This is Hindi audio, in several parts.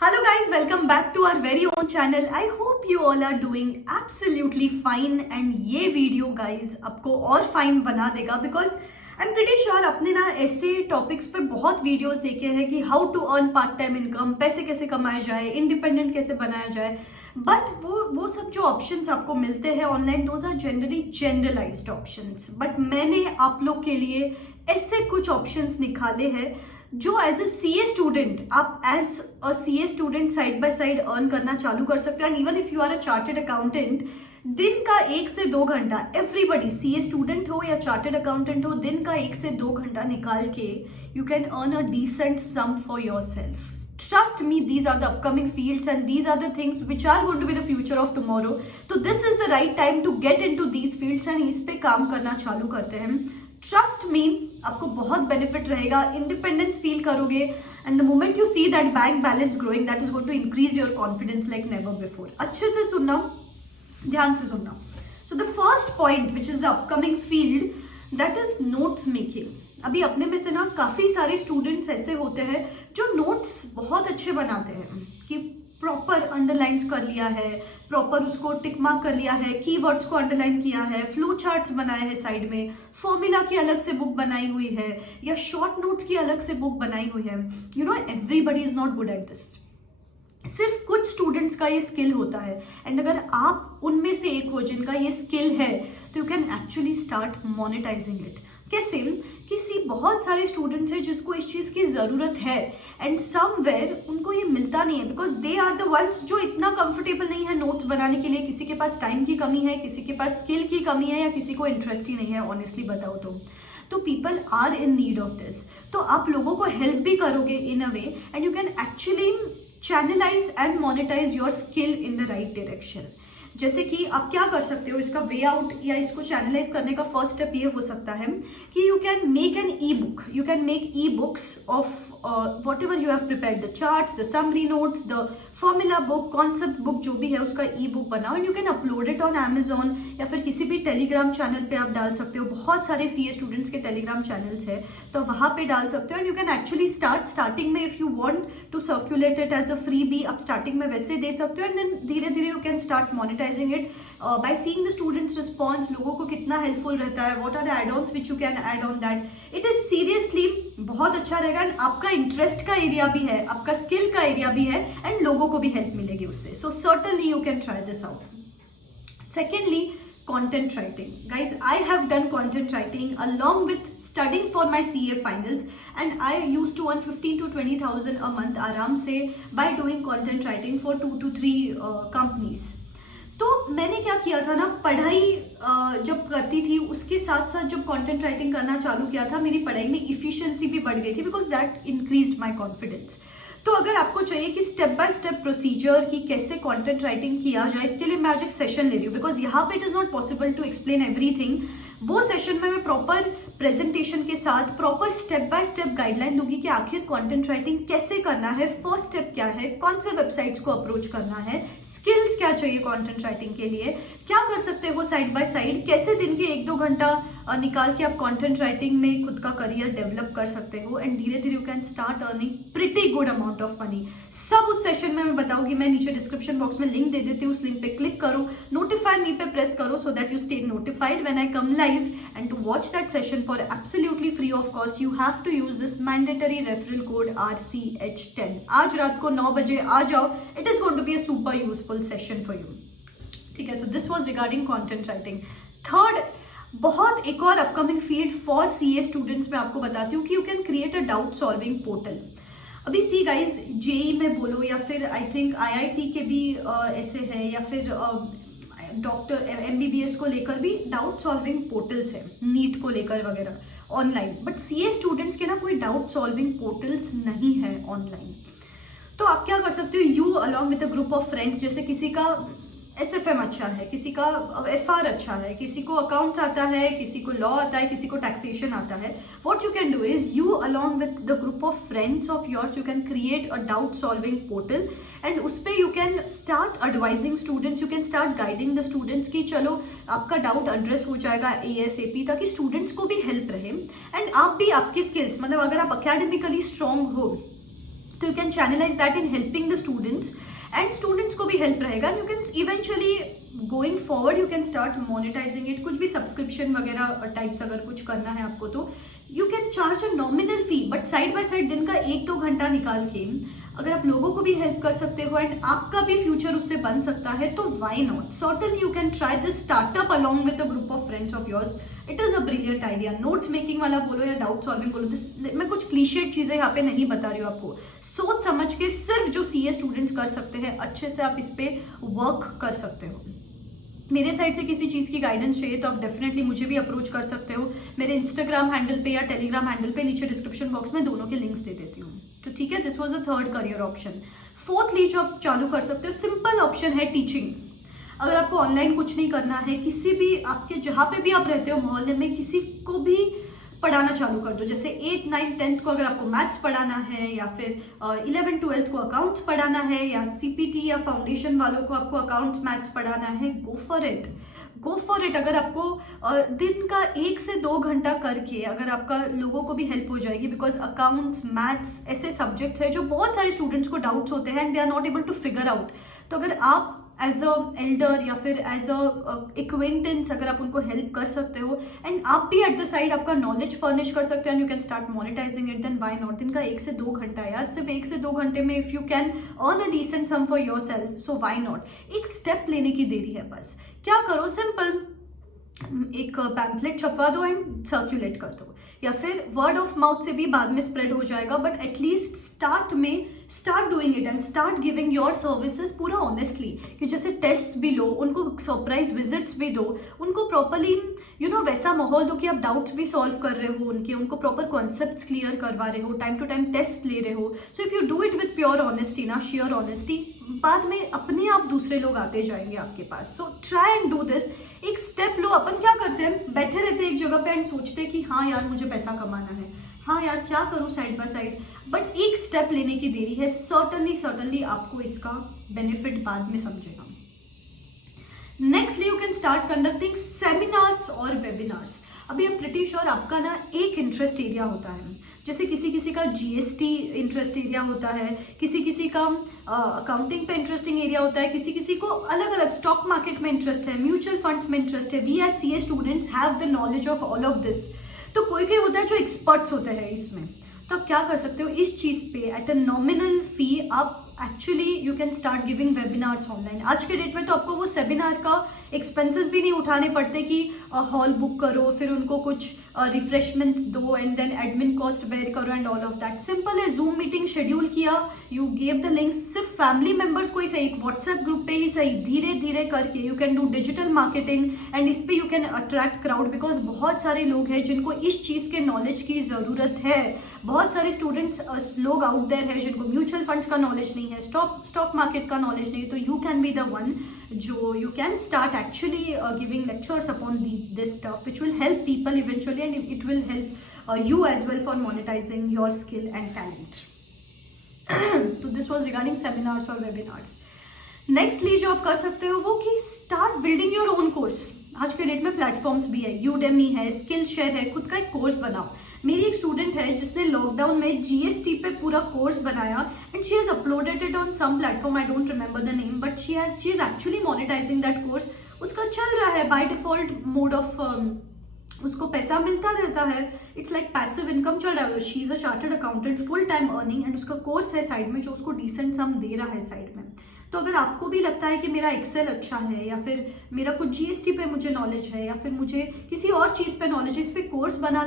Hello guys, welcome back to our very own channel. I hope you all are doing absolutely fine and ये वीडियो guys आपको और फाइन बना देगा because I'm pretty sure आपने ना ऐसे टॉपिक्स पे बहुत वीडियोस देखे हैं कि how to earn part time income, पैसे कैसे कमाया जाए, इंडिपेंडेंट कैसे बनाया जाए. बट वो सब जो ऑप्शंस आपको मिलते हैं online, those are generally generalized options. But मैंने आप लोग के लिए ऐसे कुछ ऑप्शंस निकाले हैं जो एज अ सीए स्टूडेंट आप as a CA student side by side earn करना चालू कर सकते हैं. And even if you are a chartered accountant, दिन का 1 से 2 घंटा, एवरीबडी सीए स्टूडेंट हो या चार्टेड अकाउंटेंट हो, दिन का 1 से 2 घंटा निकाल के you can earn a decent sum for yourself. Trust me, these are the upcoming fields and these are the things which are going to be the future of tomorrow. So this is the right time to get into these fields and इस पे काम करना चालू करते हैं. ट्रस्ट मी, आपको बहुत बेनिफिट रहेगा, इंडिपेंडेंस फील करोगे and the moment you see that bank balance growing, that is going to increase your confidence like never before. अच्छे से सुनना, ध्यान से सुनना. So the first point which is the upcoming field, that is notes making. अभी अपने में से ना काफी सारे स्टूडेंट्स ऐसे होते हैं जो नोट्स बहुत अच्छे बनाते हैं कि प्रॉपर अंडरलाइंस कर लिया है, प्रॉपर उसको टिक मार्क कर लिया है, कीवर्ड्स को अंडरलाइन किया है, फ्लो चार्ट्स बनाए हैं साइड में, फॉर्मूला की अलग से बुक बनाई हुई है या शॉर्ट नोट्स की अलग से बुक बनाई हुई है. You know, everybody is not good at this. सिर्फ कुछ स्टूडेंट्स का ये स्किल होता है एंड अगर आप उनमें से एक हो जिनका ये स्किल है तो you can actually start monetizing it. कैसे? किसी बहुत सारे स्टूडेंट्स हैं जिसको इस चीज़ की ज़रूरत है एंड समवेयर उनको ये मिलता नहीं है because they are the ones जो इतना कंफर्टेबल नहीं है नोट्स बनाने के लिए. किसी के पास टाइम की कमी है, किसी के पास स्किल की कमी है या किसी को इंटरेस्ट ही नहीं है. ऑनेस्टली बताओ तो people are in need of this. तो आप लोगों को हेल्प भी करोगे in a way and you can actually channelise and monetise your skill in the right direction. जैसे कि आप क्या कर सकते हो, इसका वे आउट या इसको चैनलाइज करने का फर्स्ट स्टेप ये हो सकता है कि you can make an e book. You can make e books of whatever you have prepared, the charts, the summary notes, the formula book, concept book, जो भी है उसका ई बुक बनाओ and you can upload it on Amazon या फिर किसी भी टेलीग्राम चैनल पे आप डाल सकते हो. बहुत सारे सीए स्टूडेंट्स के टेलीग्राम चैनल्स है तो वहाँ पे डाल सकते हो and you can actually starting में if you want to circulate it as a freebie, आप स्टार्टिंग में वैसे दे सकते हो एंड देन धीरे धीरे you can start monetizing it by seeing the students response. लोगों को कितना हेल्पफुल रहता है, what are the add ons which you can add on that. It is seriously बहुत अच्छा रहेगा एंड आपका इंटरेस्ट का एरिया भी है, आपका स्किल का एरिया भी है एंड लोगों को भी हेल्प मिलेगी उससे. So certainly you can try this out. Secondly, content writing. Guys, I have done content writing along with studying for my CA finals and I used to earn 15 to 20,000 a month आराम से by doing content writing for 2 to 3 companies. तो मैंने क्या किया था ना, पढ़ाई जब करती थी उसके साथ साथ जब कंटेंट राइटिंग करना चालू किया था, मेरी पढ़ाई में इफिशिएंसी भी बढ़ गई थी because that increased my confidence. तो अगर आपको चाहिए कि स्टेप बाय स्टेप प्रोसीजर की कैसे कंटेंट राइटिंग किया जाए, इसके लिए मैं आज एक सेशन ले रही हूँ बिकॉज यहाँ पे it is not possible to explain everything. वो सेशन में मैं प्रॉपर प्रेजेंटेशन के साथ proper step by step guideline दूंगी कि आखिर कंटेंट राइटिंग कैसे करना है, फर्स्ट स्टेप क्या है, कौन से वेबसाइट्स को अप्रोच करना है, स्किल्स क्या चाहिए कंटेंट राइटिंग के लिए, क्या कर सकते हो साइड बाय साइड, कैसे दिन के 1-2 घंटा निकाल के आप कंटेंट राइटिंग में खुद का करियर डेवलप कर सकते हो एंड धीरे धीरे you can start earning pretty good amount of money. सब उस सेशन में मैं बताऊंगी. मैं नीचे डिस्क्रिप्शन बॉक्स में लिंक दे देती हूँ, उस लिंक पे क्लिक करो, नोटिफाई मी पे प्रेस करो so that you stay notified when I come live. And to watch that session for absolutely free of cost you have to use this mandatory referral code RCH10. आज रात को 9 बजे आ जाओ. It is going to be a super useful session for you. ठीक है, so this was regarding content writing. Third, बहुत एक और upcoming field for CA students मैं आपको बताती हूँ कि you can create a doubt solving portal. अभी सी गाइज, जेई में बोलो या फिर आई थिंक IIT के भी ऐसे है या फिर डॉक्टर MBBS को लेकर भी डाउट सॉल्विंग पोर्टल्स है, नीट को लेकर वगैरह ऑनलाइन. बट सीए स्टूडेंट्स के ना कोई डाउट सॉल्विंग पोर्टल्स नहीं है ऑनलाइन. तो आप क्या कर सकते हो, you along with a group of friends, जैसे किसी का SFM अच्छा है, किसी का FR अच्छा है, किसी को अकाउंट्स आता है, किसी को लॉ आता है, किसी को टैक्सेशन आता है. What you can do is you along with the group of friends of yours you can create a doubt solving portal and उस पर you can start advising students, you can start guiding the students कि चलो आपका डाउट एड्रेस हो जाएगा ASAP, ताकि स्टूडेंट्स को भी हेल्प रहे एंड आप भी आपकी स्किल्स, मतलब अगर आप अकेडमिकली स्ट्रांग हो तो you can channelize that in helping the students, and students को भी हेल्प रहेगा. You can eventually going forward you can start monetizing it. कुछ भी सब्सक्रिप्शन वगैरह टाइप्स अगर कुछ करना है आपको तो you can charge a nominal fee, but side by side दिन का 1-2 घंटा निकाल के अगर आप लोगों को भी हेल्प कर सकते हो एंड आपका भी फ्यूचर उससे बन सकता है तो why not. Certainly you can try this startup along with a group of friends of yours. It is a brilliant idea. Notes making वाला बोलो या डाउट सॉल्विंग बोलो, दिस मैं कुछ क्लीशेड चीजें यहाँ पे नहीं बता रही हूँ आपको. सोच समझ के सिर्फ जो सीए स्टूडेंट्स कर सकते हैं अच्छे से आप इस पे वर्क कर सकते हो. मेरे साइड से किसी चीज़ की गाइडेंस चाहिए तो आप डेफिनेटली मुझे भी अप्रोच कर सकते हो. मेरे इंस्टाग्राम हैंडल पे या टेलीग्राम हैंडल पे नीचे डिस्क्रिप्शन बॉक्स में दोनों के लिंक्स दे देती हूँ. तो ठीक है, this was a third career option. Fourthly jobs चालू कर सकते हो. सिंपल ऑप्शन है टीचिंग. अगर आपको ऑनलाइन कुछ नहीं करना है, किसी भी आपके जहाँ पे भी आप रहते हो मोहल्ले में किसी को भी पढ़ाना चालू कर दो. जैसे 8, 9, 10 को अगर आपको मैथ्स पढ़ाना है या फिर 11, 12 को अकाउंट्स पढ़ाना है या सीपीटी या फाउंडेशन वालों को आपको अकाउंट्स मैथ्स पढ़ाना है, गो for it, go for it. अगर आपको दिन का 1 से 2 घंटा करके अगर आपका लोगों को भी हेल्प हो जाएगी, बिकॉज अकाउंट्स मैथ्स ऐसे सब्जेक्ट्स है जो बहुत सारे स्टूडेंट्स को डाउट्स होते हैं and they are not able to figure out. तो अगर आप एज अ एल्डर या फिर एज अ एक्वेंटेंस अगर आप उनको हेल्प कर सकते हो एंड आप भी एट द साइड आपका नॉलेज फर्निश कर सकते हो and you can start monetizing it, then why not. दिन का 1 से 2 घंटा यार, सिर्फ 1 से 2 घंटे में if you can earn a decent sum for yourself, so why not. एक स्टेप लेने की देरी है बस. क्या करो, सिंपल एक पैम्पलेट छपवा दो एंड सर्कुलेट कर दो, या फिर वर्ड ऑफ माउथ से भी बाद में स्प्रेड हो जाएगा. बट एटलीस्ट स्टार्ट में start doing it and start giving your services पूरा ऑनेस्टली. कि जैसे टेस्ट भी लो, उनको सरप्राइज विजिट्स भी दो, उनको प्रॉपरली वैसा माहौल दो कि आप डाउट्स भी सॉल्व कर रहे हो उनको प्रॉपर कॉन्सेप्ट्स क्लियर करवा रहे हो, टाइम टू टाइम टेस्ट ले रहे हो. So if you do it with pure honesty ना, शेयर ऑनेस्टी, बाद में अपने आप दूसरे लोग आते जाएंगे आपके पास. So try and do this. एक स्टेप लो. अपन क्या करते हैं, बैठे रहते हैं एक जगह पे एंड सोचते हैं कि हाँ यार मुझे पैसा कमाना है, हाँ यार क्या करूँ साइड बाय साइड. बट एक स्टेप लेने की देरी है. सर्टनली आपको इसका बेनिफिट बाद में समझेगा. Nextly you can start conducting seminars और वेबिनार्स. अभी आई एम प्रिटी श्योर आपका ना एक इंटरेस्ट एरिया होता है. जैसे किसी किसी का जीएसटी इंटरेस्ट एरिया होता है, किसी किसी का अकाउंटिंग पे इंटरेस्टिंग एरिया होता है, किसी किसी को अलग अलग स्टॉक मार्केट में इंटरेस्ट है, म्यूचुअल फंड्स में इंटरेस्ट है. We at CA students have the knowledge of all of this. तो कोई कोई होता है जो एक्सपर्ट्स होते हैं इसमें. तो आप क्या कर सकते हो, इस चीज़ पे एट अ नॉमिनल फी आप actually you can start giving webinars online. आज के डेट में तो आपको वो सेमिनार का एक्सपेंसेस भी नहीं उठाने पड़ते कि हॉल बुक करो, फिर उनको कुछ रिफ्रेशमेंट्स दो and then admin cost bear करो and all of that. Simple है, जूम मीटिंग शेड्यूल किया, यू गेव द लिंक्स. सिर्फ फैमिली मेंबर्स को ही सही, एक व्हाट्सएप ग्रुप पे ही सही, धीरे धीरे करके you can do digital marketing and इस पे you can attract crowd. Because बहुत सारे लोग हैं जिनको इस चीज़ के नॉलेज की ज़रूरत है. बहुत सारे स्टूडेंट्स लोग आउट देयर है जिनको म्यूचुअल फंड्स का नॉलेज नहीं है, स्टॉक मार्केट का नॉलेज नहीं है. तो you can be the one जो you can start actually giving lectures upon this stuff which will help people eventually and it will help you as well for monetizing your skill and talent. So this was regarding seminars or webinars. Nextly जो आप कर सकते हो वो कि start building your own course. आज के डेट में प्लेटफॉर्म्स भी है, Udemy है, Skillshare है, खुद का एक कोर्स बनाओ. मेरी एक स्टूडेंट है जिसने लॉकडाउन में जीएसटी पे पूरा कोर्स बनाया and she has uploaded it on some platform, I don't remember the name, but she is actually monetizing that course. उसका चल रहा है बाय डिफॉल्ट मोड ऑफ, उसको पैसा मिलता रहता है, इट्स लाइक पैसिव इनकम चल रहा है. She is a chartered accountant, full time earning and उसका कोर्स है साइड में जो उसको डिसेंट सम दे रहा है साइड में. तो अगर आपको भी लगता है कि मेरा एक्सेल अच्छा है या फिर मेरा कुछ जीएसटी पे मुझे नॉलेज है या फिर मुझे किसी और चीज़ पे नॉलेज है, इस पे कोर्स बना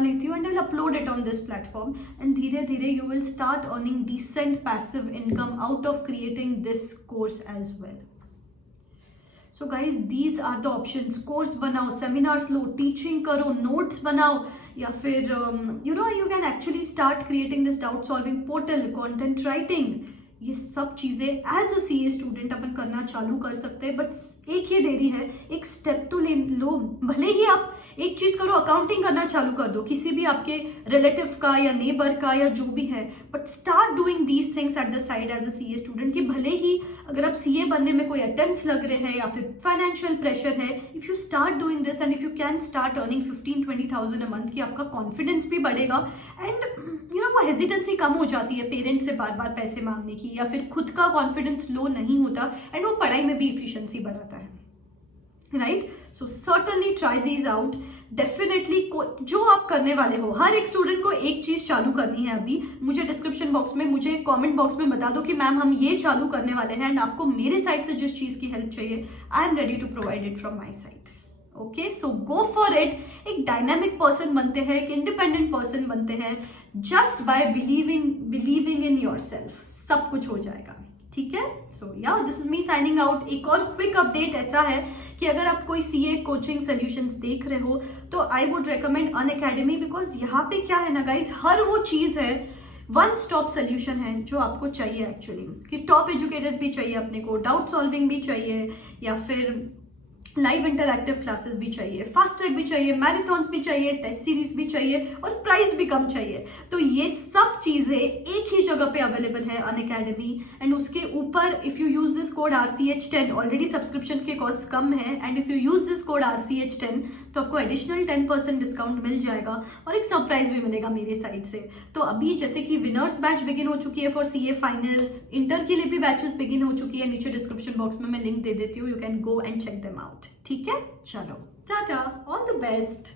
लेती हूँ and I will upload it on this platform and धीरे धीरे you will start earning decent passive income out of creating this course as well. So guys these are the options. Course बनाओ, सेमिनार्स लो, टीचिंग करो, नोट्स बनाओ, या फिर you can actually start creating this doubt solving portal, content writing. ये सब चीज़ें एज अ सीए स्टूडेंट अपन करना चालू कर सकते हैं, बट एक ही देरी है, एक स्टेप तो ले लो। भले ही आप एक चीज़ करो, अकाउंटिंग करना चालू कर दो किसी भी आपके रिलेटिव का या नेबर का या जो भी है, but start doing these things at the side as a CA student. कि भले ही अगर आप सीए बनने में कोई अटेम्प्ट्स लग रहे हैं या फिर फाइनेंशियल प्रेशर है, if you start doing this and if you can start earning 15-20,000 a month, की आपका कॉन्फिडेंस भी बढ़ेगा एंड वो हेजिटेंसी कम हो जाती है पेरेंट्स से बार बार पैसे मांगने की, या फिर खुद का कॉन्फिडेंस लो नहीं होता एंड वो पढ़ाई में भी इफिशिएंसी बढ़ाता है, right? So certainly try these out. Definitely जो आप करने वाले हो, हर एक स्टूडेंट को एक चीज चालू करनी है अभी। मुझे डिस्क्रिप्शन बॉक्स में, मुझे कमेंट बॉक्स में बता दो कि मैम हम ये चालू करने वाले हैं, एंड आपको मेरे साइड से जिस चीज की हेल्प चाहिए, I am ready to provide it from my side. Okay, so go for it. एक डायनामिक पर्सन बनते हैं, एक इंडिपेंडेंट पर्सन बनते हैं, just by believing in yourself, सब कुछ हो जाएगा, ठीक है? So yeah this is me signing out. एक और क्विक अपडेट ऐसा है कि अगर आप कोई सीए कोचिंग सोल्यूशंस देख रहे हो तो I would recommend Unacademy, because यहाँ पे क्या है ना गाइज, हर वो चीज है, वन स्टॉप सोल्यूशन है जो आपको चाहिए एक्चुअली। कि टॉप एजुकेटर्स भी चाहिए अपने को, डाउट सॉल्विंग भी चाहिए, या फिर लाइव इंटरैक्टिव क्लासेस भी चाहिए, फास्ट ट्रैक भी चाहिए, मैराथन्स भी चाहिए, टेस्ट सीरीज भी चाहिए, और प्राइस भी कम चाहिए। तो ये सब चीजें एक ही जगह पे अवेलेबल है, अनअकैडमी। एंड उसके ऊपर if you use this code RCH10, already subscription के कॉस्ट कम है, and if you use this code RCH10 तो आपको एडिशनल 10% डिस्काउंट मिल जाएगा, और एक सरप्राइज भी मिलेगा मेरे साइड से। तो अभी जैसे कि विनर्स बैच बिगिन हो चुकी है फॉर सीए फाइनल्स, इंटर के लिए भी बैचेस बिगिन हो चुकी है, नीचे डिस्क्रिप्शन बॉक्स में मैं लिंक दे देती हूँ, you can go and check them out. ठीक है, चलो टाटा, ऑल द बेस्ट।